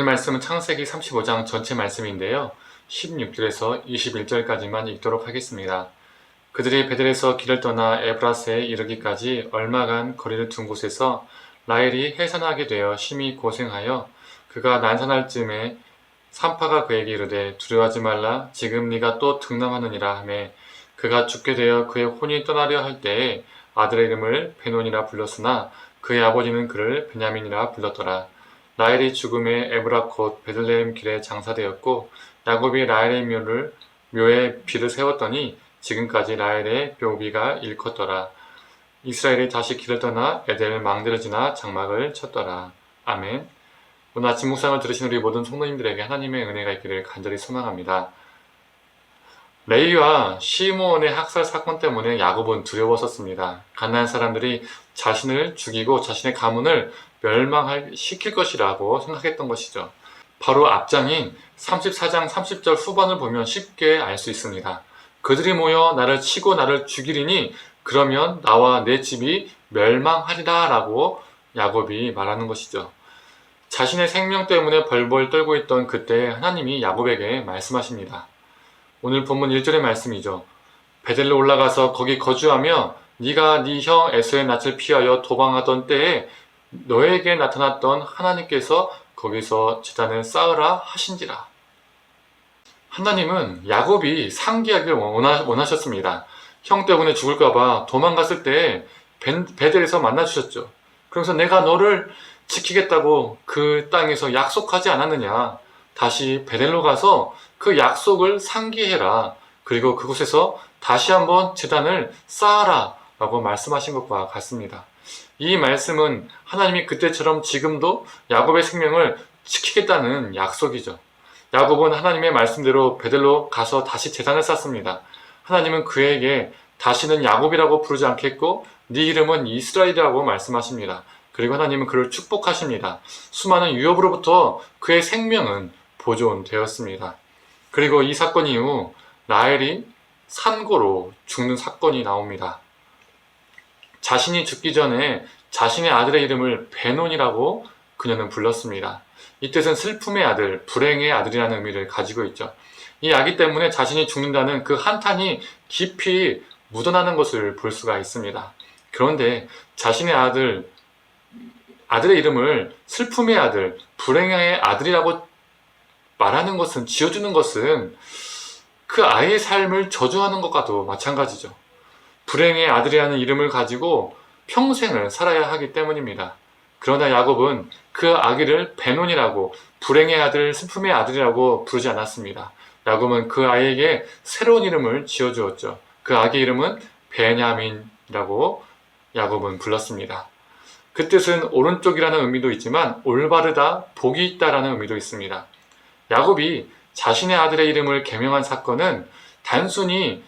오늘 말씀은 창세기 35장 전체 말씀인데요. 16절에서 21절까지만 읽도록 하겠습니다. 그들이 베델에서 길을 떠나 에브라스에 이르기까지 얼마간 거리를 둔 곳에서 라헬이 해산하게 되어 심히 고생하여 그가 난산할 즈음에 산파가 그에게 이르되 두려워하지 말라 지금 네가 또 등남하느니라 하매 그가 죽게 되어 그의 혼이 떠나려 할 때에 아들의 이름을 베논이라 불렀으나 그의 아버지는 그를 베냐민이라 불렀더라. 라헬이 죽음에 에브라 곧 베들레헴 길에 장사되었고 야곱이 라헬의 묘에 비를 세웠더니 지금까지 라헬의 묘비가 일컫더라. 이스라엘이 다시 길을 떠나 에델 망대를 지나 장막을 쳤더라. 아멘. 오늘 아침 묵상을 들으신 우리 모든 성도님들에게 하나님의 은혜가 있기를 간절히 소망합니다. 레위와 시므온의 학살 사건 때문에 야곱은 두려웠었습니다. 가나안 사람들이 자신을 죽이고 자신의 가문을 멸망시킬 것이라고 생각했던 것이죠. 바로 앞장인 34장 30절 후반을 보면 쉽게 알 수 있습니다. 그들이 모여 나를 치고 나를 죽이리니 그러면 나와 내 집이 멸망하리라 라고 야곱이 말하는 것이죠. 자신의 생명 때문에 벌벌 떨고 있던 그때 하나님이 야곱에게 말씀하십니다. 오늘 본문 1절의 말씀이죠. 베델로 올라가서 거기 거주하며 네가 네 형 에서의 낯을 피하여 도망하던 때에 너에게 나타났던 하나님께서 거기서 제단을 쌓으라 하신지라. 하나님은 야곱이 상기하기를 원하셨습니다. 형 때문에 죽을까봐 도망갔을 때 베델에서 만나주셨죠. 그러면서 내가 너를 지키겠다고 그 땅에서 약속하지 않았느냐. 다시 베델로 가서 그 약속을 상기해라. 그리고 그곳에서 다시 한번 제단을 쌓아라 라고 말씀하신 것과 같습니다. 이 말씀은 하나님이 그때처럼 지금도 야곱의 생명을 지키겠다는 약속이죠. 야곱은 하나님의 말씀대로 베델로 가서 다시 제단을 쌓습니다. 하나님은 그에게 다시는 야곱이라고 부르지 않겠고 네 이름은 이스라엘이라고 말씀하십니다. 그리고 하나님은 그를 축복하십니다. 수많은 위협으로부터 그의 생명은 보존되었습니다. 그리고 이 사건 이후 라헬이 산고로 죽는 사건이 나옵니다. 자신이 죽기 전에 자신의 아들의 이름을 베논이라고 그녀는 불렀습니다. 이 뜻은 슬픔의 아들, 불행의 아들이라는 의미를 가지고 있죠. 이 아기 때문에 자신이 죽는다는 그 한탄이 깊이 묻어나는 것을 볼 수가 있습니다. 그런데 자신의 아들의 이름을 슬픔의 아들, 불행의 아들이라고 말하는 것은, 지어주는 것은 그 아이의 삶을 저주하는 것과도 마찬가지죠. 불행의 아들이라는 이름을 가지고 평생을 살아야 하기 때문입니다. 그러나 야곱은 그 아기를 베논이라고, 불행의 아들, 슬픔의 아들이라고 부르지 않았습니다. 야곱은 그 아이에게 새로운 이름을 지어주었죠. 그 아기 이름은 베냐민이라고 야곱은 불렀습니다. 그 뜻은 오른쪽이라는 의미도 있지만 올바르다, 복이 있다라는 의미도 있습니다. 야곱이 자신의 아들의 이름을 계명한 사건은 단순히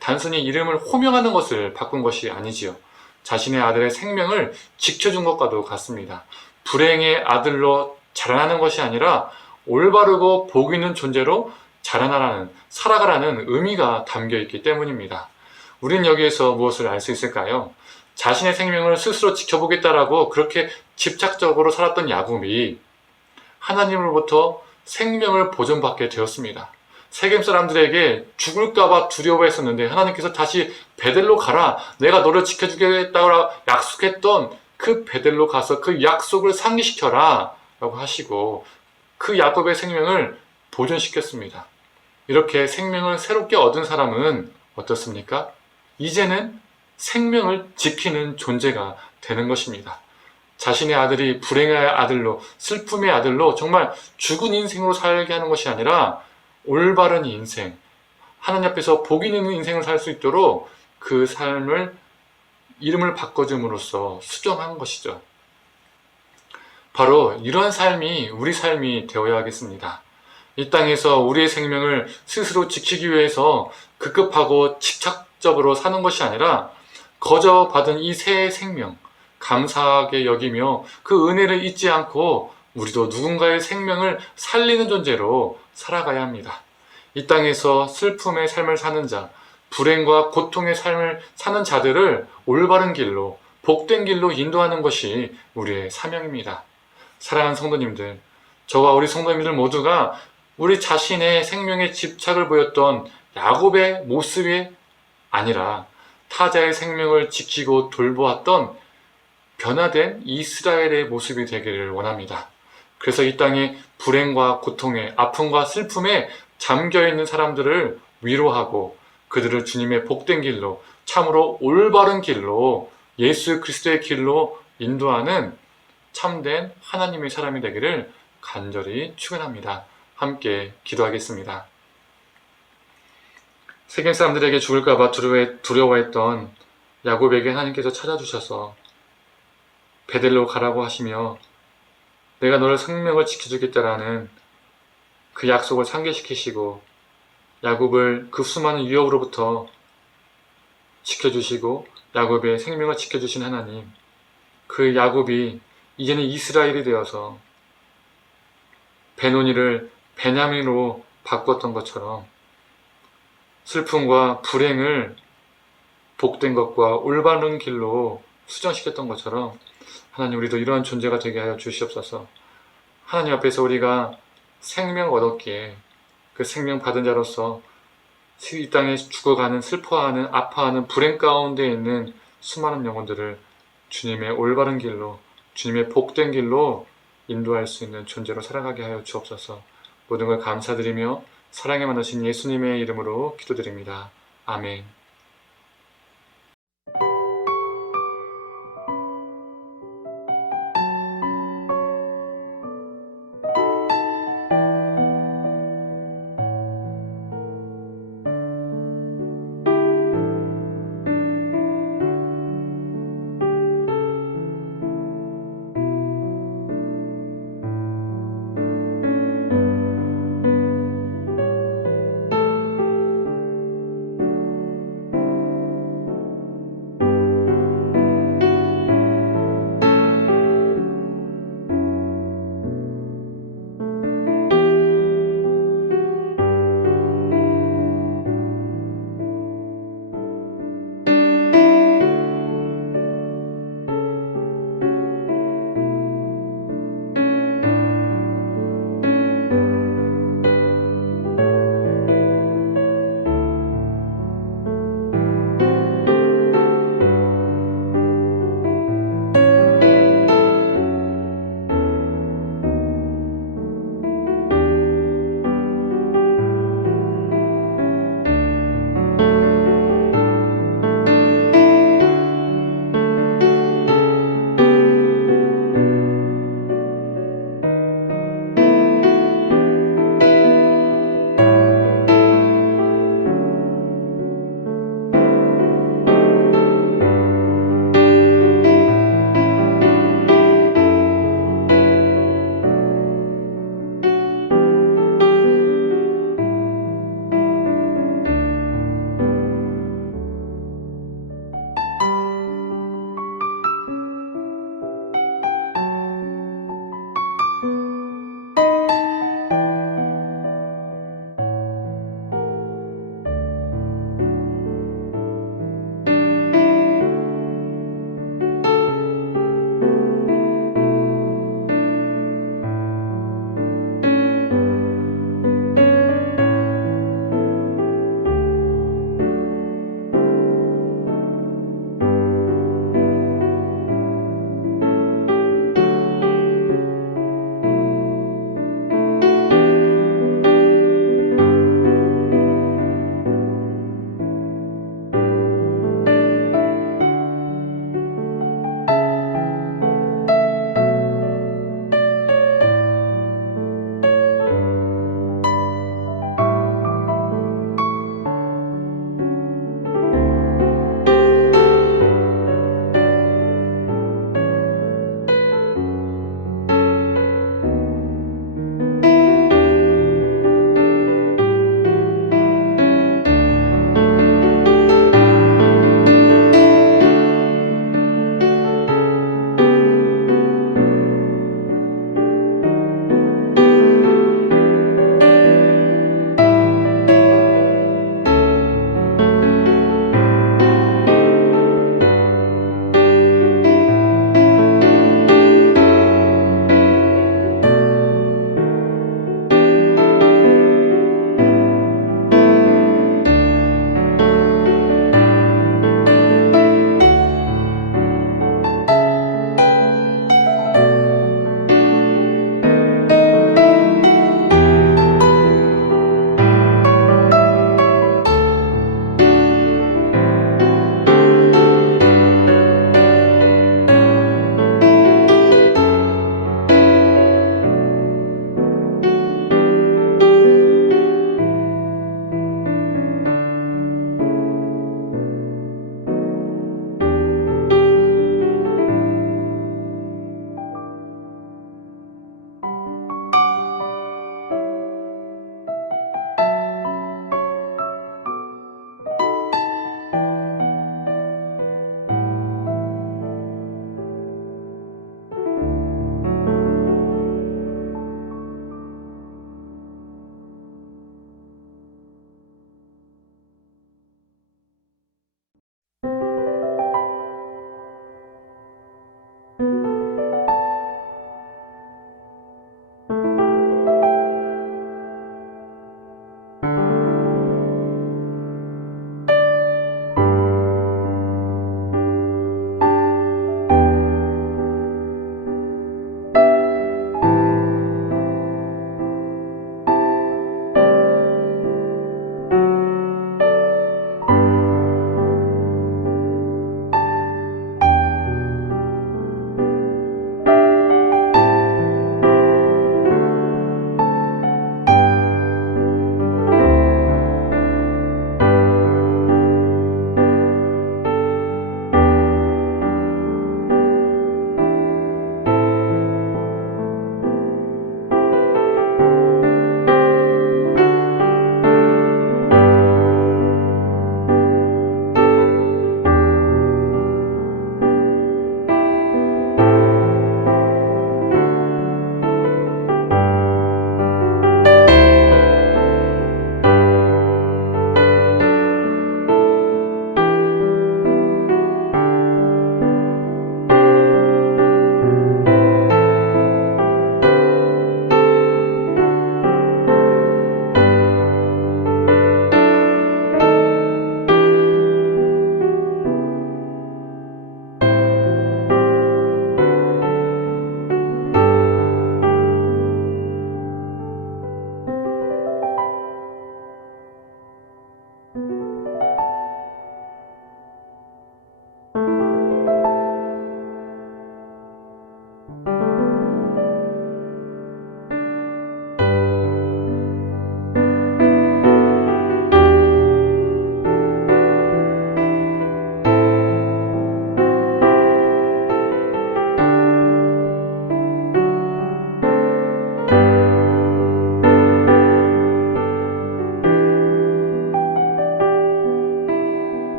단순히 이름을 호명하는 것을 바꾼 것이 아니지요. 자신의 아들의 생명을 지켜준 것과도 같습니다. 불행의 아들로 자라나는 것이 아니라 올바르고 복 있는 존재로 살아가라는 의미가 담겨 있기 때문입니다. 우린 여기에서 무엇을 알 수 있을까요? 자신의 생명을 스스로 지켜보겠다라고 그렇게 집착적으로 살았던 야곱이 하나님으로부터 생명을 보존받게 되었습니다. 세겜 사람들에게 죽을까봐 두려워했었는데 하나님께서 다시 베델로 가라, 내가 너를 지켜주겠다고 약속했던 그 베델로 가서 그 약속을 상기시켜라 라고 하시고 그 야곱의 생명을 보존시켰습니다. 이렇게 생명을 새롭게 얻은 사람은 어떻습니까? 이제는 생명을 지키는 존재가 되는 것입니다. 자신의 아들이 불행의 아들로, 슬픔의 아들로 정말 죽은 인생으로 살게 하는 것이 아니라 올바른 인생, 하나님 앞에서 복 있는 인생을 살 수 있도록 그 삶을 이름을 바꿔줌으로써 수정한 것이죠. 바로 이런 삶이 우리 삶이 되어야 하겠습니다. 이 땅에서 우리의 생명을 스스로 지키기 위해서 급급하고 집착적으로 사는 것이 아니라 거저 받은 이 새 생명, 감사하게 여기며 그 은혜를 잊지 않고 우리도 누군가의 생명을 살리는 존재로 살아가야 합니다. 이 땅에서 슬픔의 삶을 사는 자, 불행과 고통의 삶을 사는 자들을 올바른 길로, 복된 길로 인도하는 것이 우리의 사명입니다. 사랑하는 성도님들, 저와 우리 성도님들 모두가 우리 자신의 생명에 집착을 보였던 야곱의 모습이 아니라 타자의 생명을 지키고 돌보았던 변화된 이스라엘의 모습이 되기를 원합니다. 그래서 이 땅에 불행과 고통에, 아픔과 슬픔에 잠겨있는 사람들을 위로하고 그들을 주님의 복된 길로, 참으로 올바른 길로, 예수 그리스도의 길로 인도하는 참된 하나님의 사람이 되기를 간절히 축원합니다. 함께 기도하겠습니다. 세겜 사람들에게 죽을까봐 두려워했던 야곱에게 하나님께서 찾아주셔서 베델로 가라고 하시며 내가 너를 생명을 지켜주겠다라는 그 약속을 상기시키시고 야곱을 그 수많은 위협으로부터 지켜주시고 야곱의 생명을 지켜주신 하나님, 그 야곱이 이제는 이스라엘이 되어서 베노니를 베냐민으로 바꿨던 것처럼 슬픔과 불행을 복된 것과 올바른 길로 수정시켰던 것처럼 하나님, 우리도 이러한 존재가 되게 하여 주시옵소서. 하나님 앞에서 우리가 생명 얻었기에 그 생명 받은 자로서 이 땅에 죽어가는, 슬퍼하는, 아파하는 불행 가운데 있는 수많은 영혼들을 주님의 올바른 길로, 주님의 복된 길로 인도할 수 있는 존재로 살아가게 하여 주옵소서. 모든 걸 감사드리며 사랑에 만드신 예수님의 이름으로 기도드립니다. 아멘.